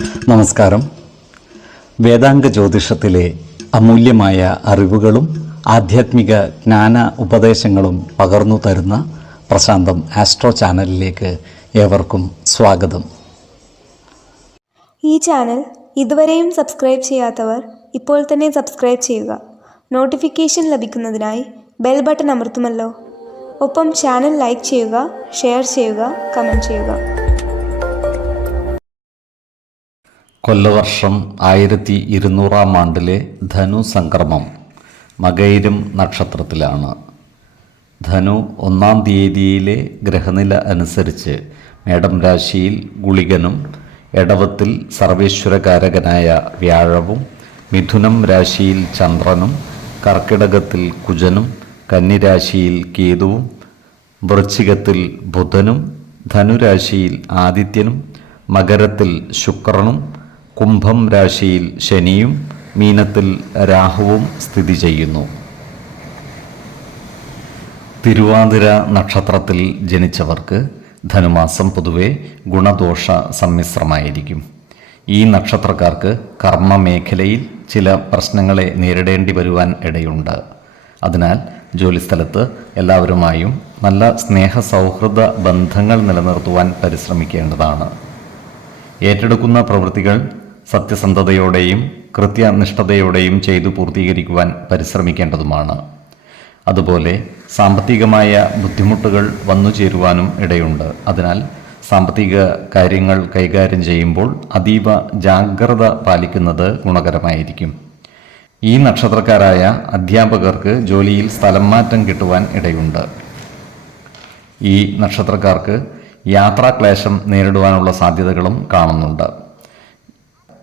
നമസ്കാരം. വേദാംഗ ജ്യോതിഷത്തിലെ അമൂല്യമായ അറിവുകളും ആധ്യാത്മിക ജ്ഞാന ഉപദേശങ്ങളും പകർന്നു തരുന്ന പ്രശാന്തം ആസ്ട്രോ ചാനലിലേക്ക് ഏവർക്കും സ്വാഗതം. ഈ ചാനൽ ഇതുവരെയും സബ്സ്ക്രൈബ് ചെയ്യാത്തവർ ഇപ്പോൾ തന്നെ സബ്സ്ക്രൈബ് ചെയ്യുക. നോട്ടിഫിക്കേഷൻ ലഭിക്കുന്നതിനായി ബെൽ ബട്ടൺ അമർത്തുമല്ലോ. ഒപ്പം ചാനൽ ലൈക്ക് ചെയ്യുക, ഷെയർ ചെയ്യുക, കമൻറ്റ് ചെയ്യുക. കൊല്ലവർഷം 1200 ധനു സംക്രമം മകയിരം നക്ഷത്രത്തിലാണ്. ധനു 1-ാം തീയതിയിലെ ഗ്രഹനില അനുസരിച്ച് മേടം രാശിയിൽ ഗുളികനും, എടവത്തിൽ സർവേശ്വരകാരകനായ വ്യാഴവും, മിഥുനം രാശിയിൽ ചന്ദ്രനും, കർക്കിടകത്തിൽ കുജനും, കന്നിരാശിയിൽ കേതുവും, വൃശ്ചികത്തിൽ ബുധനും, ധനുരാശിയിൽ ആദിത്യനും, മകരത്തിൽ ശുക്രനും, കുംഭം രാശിയിൽ ശനിയും, മീനത്തിൽ രാഹുവും സ്ഥിതി ചെയ്യുന്നു. തിരുവാതിര നക്ഷത്രത്തിൽ ജനിച്ചവർക്ക് ധനുമാസം പൊതുവെ ഗുണദോഷ സമ്മിശ്രമായിരിക്കും. ഈ നക്ഷത്രക്കാർക്ക് കർമ്മ മേഖലയിൽ ചില പ്രശ്നങ്ങളെ നേരിടേണ്ടി വരുവാൻ ഇടയുണ്ട്. അതിനാൽ ജോലിസ്ഥലത്ത് എല്ലാവരുമായും നല്ല സ്നേഹ സൗഹൃദ ബന്ധങ്ങൾ നിലനിർത്തുവാൻ പരിശ്രമിക്കേണ്ടതാണ്. ഏറ്റെടുക്കുന്ന പ്രവൃത്തികൾ സത്യസന്ധതയോടെയും കൃത്യനിഷ്ഠതയോടെയും ചെയ്തു പൂർത്തീകരിക്കുവാൻ പരിശ്രമിക്കേണ്ടതുമാണ്. അതുപോലെ സാമ്പത്തികമായ ബുദ്ധിമുട്ടുകൾ വന്നു ചേരുവാനും ഇടയുണ്ട്. അതിനാൽ സാമ്പത്തിക കാര്യങ്ങൾ കൈകാര്യം ചെയ്യുമ്പോൾ അതീവ ജാഗ്രത പാലിക്കുന്നത് ഗുണകരമായിരിക്കും. ഈ നക്ഷത്രക്കാരായ അധ്യാപകർക്ക് ജോലിയിൽ സ്ഥലം മാറ്റം കിട്ടുവാൻ ഇടയുണ്ട്. ഈ നക്ഷത്രക്കാർക്ക് യാത്രാക്ലേശം നേരിടുവാനുള്ള സാധ്യതകളും കാണുന്നുണ്ട്.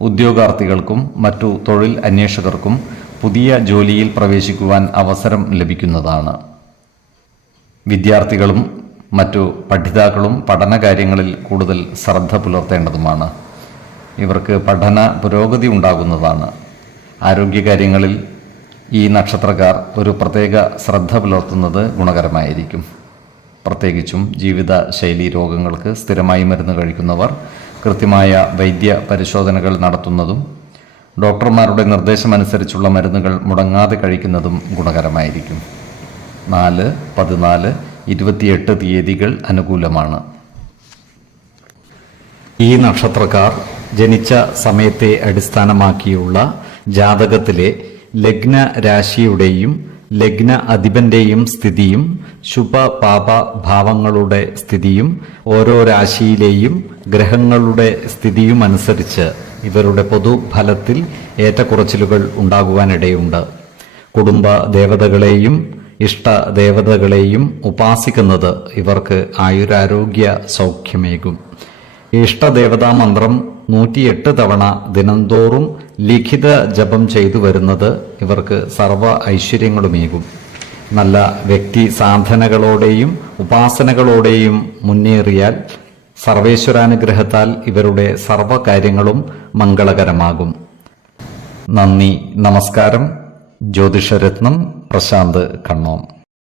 ഉദ്യോഗാർത്ഥികൾക്കും മറ്റു തൊഴിൽ അന്വേഷകർക്കും പുതിയ ജോലിയിൽ പ്രവേശിക്കുവാൻ അവസരം ലഭിക്കുന്നതാണ്. വിദ്യാർത്ഥികളും മറ്റു പഠിതാക്കളും പഠനകാര്യങ്ങളിൽ കൂടുതൽ ശ്രദ്ധ പുലർത്തേണ്ടതുമാണ്. ഇവർക്ക് പഠന പുരോഗതി ഉണ്ടാകുന്നതാണ്. ആരോഗ്യകാര്യങ്ങളിൽ ഈ നക്ഷത്രക്കാർ ഒരു പ്രത്യേക ശ്രദ്ധ പുലർത്തുന്നത് ഗുണകരമായിരിക്കും. പ്രത്യേകിച്ചും ജീവിതശൈലി രോഗങ്ങൾക്ക് സ്ഥിരമായി മരുന്ന് കഴിക്കുന്നവർ കൃത്യമായ വൈദ്യ പരിശോധനകൾ നടത്തുന്നതും ഡോക്ടർമാരുടെ നിർദ്ദേശമനുസരിച്ചുള്ള മരുന്നുകൾ മുടങ്ങാതെ കഴിക്കുന്നതും ഗുണകരമായിരിക്കും. 4, 14, 28 തീയതികൾ അനുകൂലമാണ്. ഈ നക്ഷത്രക്കാർ ജനിച്ച സമയത്തെ അടിസ്ഥാനമാക്കിയുള്ള ജാതകത്തിലെ ലഗ്ന രാശിയുടെയും ലഗ്ന അധിപന്റെയും സ്ഥിതിയും ശുഭപാപ ഭാവങ്ങളുടെ സ്ഥിതിയും ഓരോ രാശിയിലെയും ഗ്രഹങ്ങളുടെ സ്ഥിതിയും അനുസരിച്ച് ഇവരുടെ പൊതുഫലത്തിൽ ഏറ്റക്കുറച്ചിലുകൾ ഉണ്ടാകുവാനിടയുണ്ട്. കുടുംബ ദേവതകളെയും ഇഷ്ടദേവതകളെയും ഉപാസിക്കുന്നത് ഇവർക്ക് ആയുരാരോഗ്യ സൗഖ്യമേകും. ഇഷ്ടദേവതാ മന്ത്രം 108 തവണ ദിനംതോറും ലിഖിത ജപം ചെയ്തു വരുന്നത് ഇവർക്ക് സർവ ഐശ്വര്യങ്ങളുമേകും. നല്ല വ്യക്തി സാധനകളോടെയും ഉപാസനകളോടെയും മുന്നേറിയാൽ സർവേശ്വരാനുഗ്രഹത്താൽ ഇവരുടെ സർവകാര്യങ്ങളും മംഗളകരമാകും. നന്ദി, നമസ്കാരം. ജ്യോതിഷരത്നം പ്രശാന്ത് കണ്ണോം.